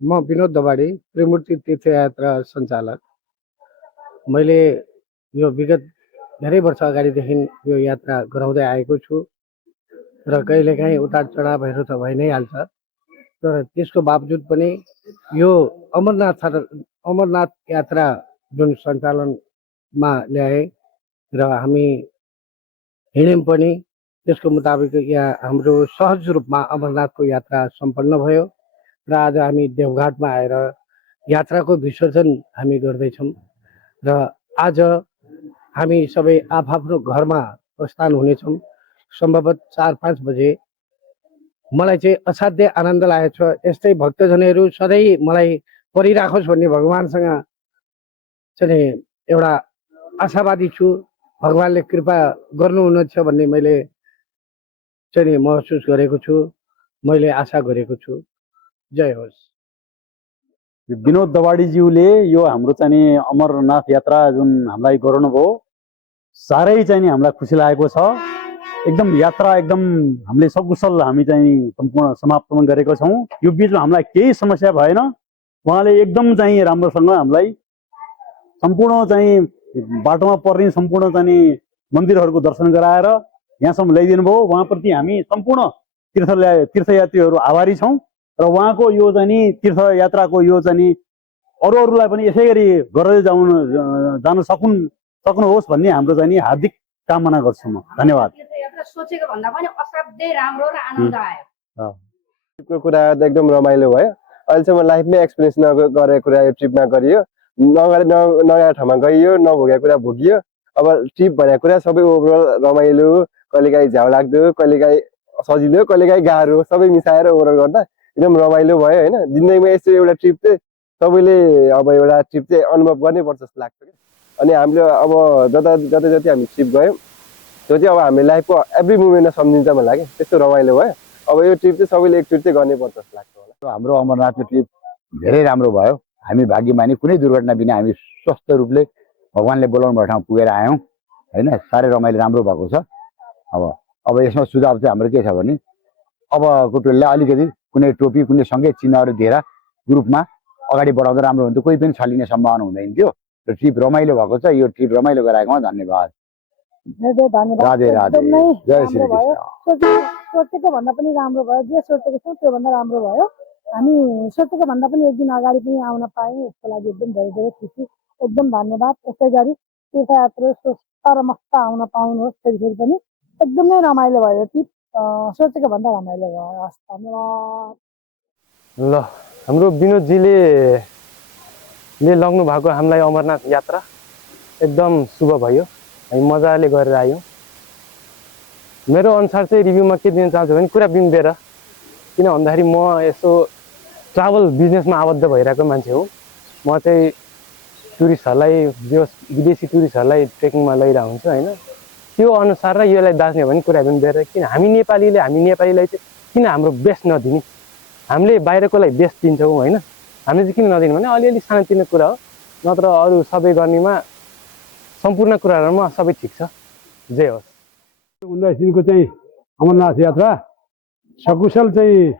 म विनोद दबाडी त्रिमूर्ति तीर्थयात्रा सञ्चालक। मैले यो विगत धेरै वर्ष अगाडिदेखि यो यात्रा गराउँदै आएको छु र कहिलेकाहीँ उतार चढावहरू त भइ नै हाल्छ, तर त्यसको बावजुद पनि यो अमरनाथ यात्रा जुन सञ्चालनमा ल्याए र हामी हिँड्यौँ पनि, त्यसको मुताबिक यहाँ हाम्रो सहज रूपमा अमरनाथको यात्रा सम्पन्न भयो र आज हामी देवघाटमा आएर यात्राको विसर्जन हामी गर्दैछौँ र आज हामी सबै आफआफ्नो घरमा प्रस्थान हुनेछौँ। सम्भवतः 4-5 बजे। मलाई चाहिँ असाध्यै आनन्द लागेको छ। यस्तै भक्तजनहरू सधैँ मलाई परिराखोस् भन्ने भगवानसँग चाहिँ एउटा आशावादी छु। भगवानले कृपा गर्नुहुनेछ भन्ने मैले चाहिँ महसुस गरेको छु, मैले आशा गरेको छु। जय होस्। विनोद दवाडीज्यूले यो हाम्रो चाहिँ अमरनाथ यात्रा जुन हामीलाई गराउनुभयो, साह्रै चाहिँ हामीलाई खुसी लागेको छ। एकदम यात्रा एकदम हामीले सकुशल हामी चाहिँ सम्पूर्ण समाप्त गरेको छौँ। यो बिचमा हामीलाई केही समस्या भएन। उहाँले एकदम चाहिँ राम्रोसँग हामीलाई सम्पूर्ण चाहिँ बाटोमा पर्ने सम्पूर्ण चाहिँ मन्दिरहरूको दर्शन गराएर यहाँसम्म ल्याइदिनु भयो। उहाँप्रति हामी सम्पूर्ण तीर्थयात्रीहरू आभारी छौँ र उहाँको यो चाहिँ तीर्थयात्राको यो चाहिँ अरूलाई पनि यसै गरी गरेर जान सक्नुहोस् भन्ने हाम्रो चाहिँ हार्दिक कामना गर्छु म। धन्यवाद। सोचेको भन्दा पनि असाध्यै राम्रो र आनन्द आयो। ट्रिपको कुरा त एकदम रमाइलो भयो। अहिलेसम्म लाइफमै एक्सपिरियन्स नगरेको कुरा यो ट्रिपमा गरियो। नयाँ ठाउँमा गइयो, नभोगेको कुरा भोगियो। अब ट्रिप भनेको कुरा सबै ओभरअल रमाइलो, कहिलेकाहीँ झ्याउ लाग्दो, कहिलेकाहीँ सजिलो, कहिलेकाहीँ गाह्रो, सबै मिसाएर ओभरअल गर्दा एकदम रमाइलो भयो होइन। जिन्दगीमा यस्तो एउटा ट्रिप चाहिँ सबैले अब एउटा ट्रिप चाहिँ अनुभव गर्नैपर्छ जस्तो लाग्छ क्या। अनि हामीले अब जति हामी ट्रिप गयौँ त्यो चाहिँ अब हामीले लाइफको एभ्री मुमेन्टमा सम्झिन्छ मलाई लाग्यो। त्यस्तो रमाइलो भयो। अब यो ट्रिप चाहिँ सबैले एक ट्रिप चाहिँ गर्नैपर्छ जस्तो लाग्छ मलाई। हाम्रो अमरनाथको ट्रिप धेरै राम्रो भयो। हामी भाग्यमानी, कुनै दुर्घटना बिना हामी स्वस्थ रूपले भगवानले बोलाउनु भएको ठाउँ पुगेर आयौँ होइन। साह्रै रमाइलो राम्रो भएको छ। अब यसमा सुझाव चाहिँ हाम्रो के छ भने, अबको टोलीलाई अलिकति कुनै टोपी, कुनै सङ्केत चिन्हहरू दिएर ग्रुपमा अगाडि बढाउँदा राम्रो हुन्थ्यो। कोही पनि छल्लिने सम्भावना हुँदैन थियो र ट्रिप रमाइलो भएको छ। यो ट्रिप रमाइलो गराएकोमा धन्यवाद। राधे राधे। जय श्री कृष्ण। सोचेको भन्दा पनि राम्रो भयो। जे सोचेको छौँ त्योभन्दा राम्रो भयो। हामी सोचेको भन्दा पनि एक दिन अगाडि पनि आउन पायौँ, यसको लागि एकदम धेरै धेरै खुसी। एकदम धन्यवाद। यसै गरी तीर्थयात्रा स्वस्थ र मस्त आउन पाउनुहोस्। फेरि पनि एकदमै रमाइलो भयो ट्रिप। सोचेको भन्दा रमाइलो भयो। हस्, धन्यवाद। ल, हाम्रो विनोदजीले लग्नु भएको हामीलाई अमरनाथ यात्रा एकदम शुभ भयो। हामी मजाले गरेर आयौँ। मेरो अनुसार चाहिँ रिभ्यूमा के दिन चाहन्छु भने कुरा बिन्देर, किन भन्दाखेरि म यसो ट्राभल बिजनेसमा आबद्ध भइरहेको मान्छे हो। म चाहिँ टुरिस्टहरूलाई, विदेशी टुरिस्टहरूलाई ट्रेकिङमा लैरहेको हुन्छु होइन। त्यो अनुसार र यसलाई दाच्ने भने कुरा बिन्देर, किन हामी नेपालीलाई चाहिँ किन हाम्रो बेस्ट नदिने। हामीले बाहिरकोलाई बेस्ट दिन्छौँ होइन। हामीले चाहिँ किन नदिने भने अलिअलि सानोतिनो कुरा हो, नत्र अरू सबै गर्नेमा सम्पूर्ण कुराहरूमा सबै ठिक छ। जय होस्। 19 दिनको चाहिँ अमरनाथ यात्रा सकुशल चाहिँ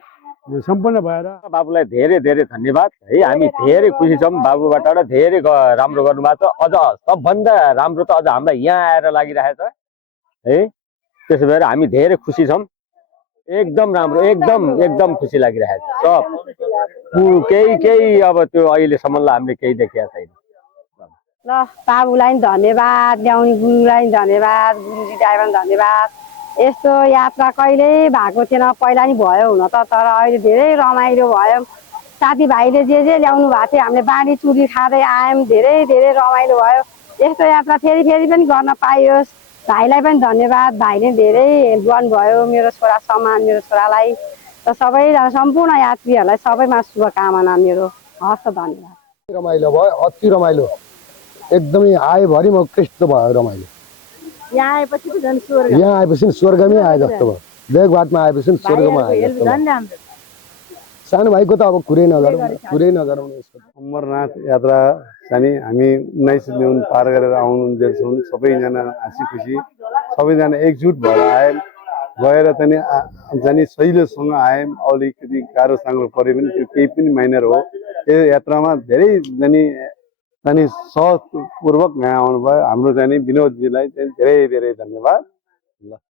सम्पन्न भएर बाबुलाई धेरै धेरै धन्यवाद है। हामी धेरै खुसी छौँ। बाबुबाट धेरै राम्रो गर्नुभएको छ। अझ सबभन्दा राम्रो त अझ हामीलाई यहाँ आएर लागिरहेछ है। त्यसो भएर हामी धेरै खुसी छौँ। एकदम राम्रो, एकदम खुसी लागिरहेछ सब। केही अब त्यो अहिलेसम्मलाई हामीले केही देखेका छैन। ल, बाबुलाई पनि धन्यवाद, ल्याउने गुरुलाई पनि धन्यवाद, गुरुजी ड्राइभर पनि धन्यवाद। यस्तो यात्रा कहिल्यै भएको थिएन, पहिला नि भयो हुन त, तर अहिले धेरै रमाइलो भयो। साथीभाइले जे ल्याउनु भएको थियो हामीले बाँडी चुरी खाँदै आयौँ। धेरै धेरै रमाइलो भयो। यस्तो यात्रा फेरि पनि गर्न पाइयोस्। भाइलाई पनि धन्यवाद। भाइले धेरै हेल्प गर्नुभयो मेरो छोरा समान, मेरो छोरालाई र सबैजना सम्पूर्ण यात्रीहरूलाई सबैमा शुभकामना मेरो। हस्, धन्यवाद। रमाइलो भयो, अति रमाइलो, एकदमै आएभरि म कृष्ण भयो रमाइलो। यहाँ आएपछि झन् स्वर्ग, यहाँ आएपछि स्वर्गमै आए जस्तो भयो। देवघाटमा आएपछि स्वर्गमा आए जस्तो भयो। सानो भाइको त अब कुरै नगरौँ। अमरनाथ यात्रा चाहिँ हामी 19 दिन पार गरेर आउनु दिन्छौँ। सबैजना हाँसी खुसी, सबैजना एकजुट भएर आयौँ गएर चाहिँ सहिलोसँग आयौँ। अलिकति गाह्रो साङ्ग्रो परे पनि त्यो केही पनि माइनर हो। त्यो यात्रामा धेरै चाहिँ सहजपूर्वक यहाँ आउनुभयो। हाम्रो चाहिँ विनोदजीलाई चाहिँ धेरै धेरै धन्यवाद। ल।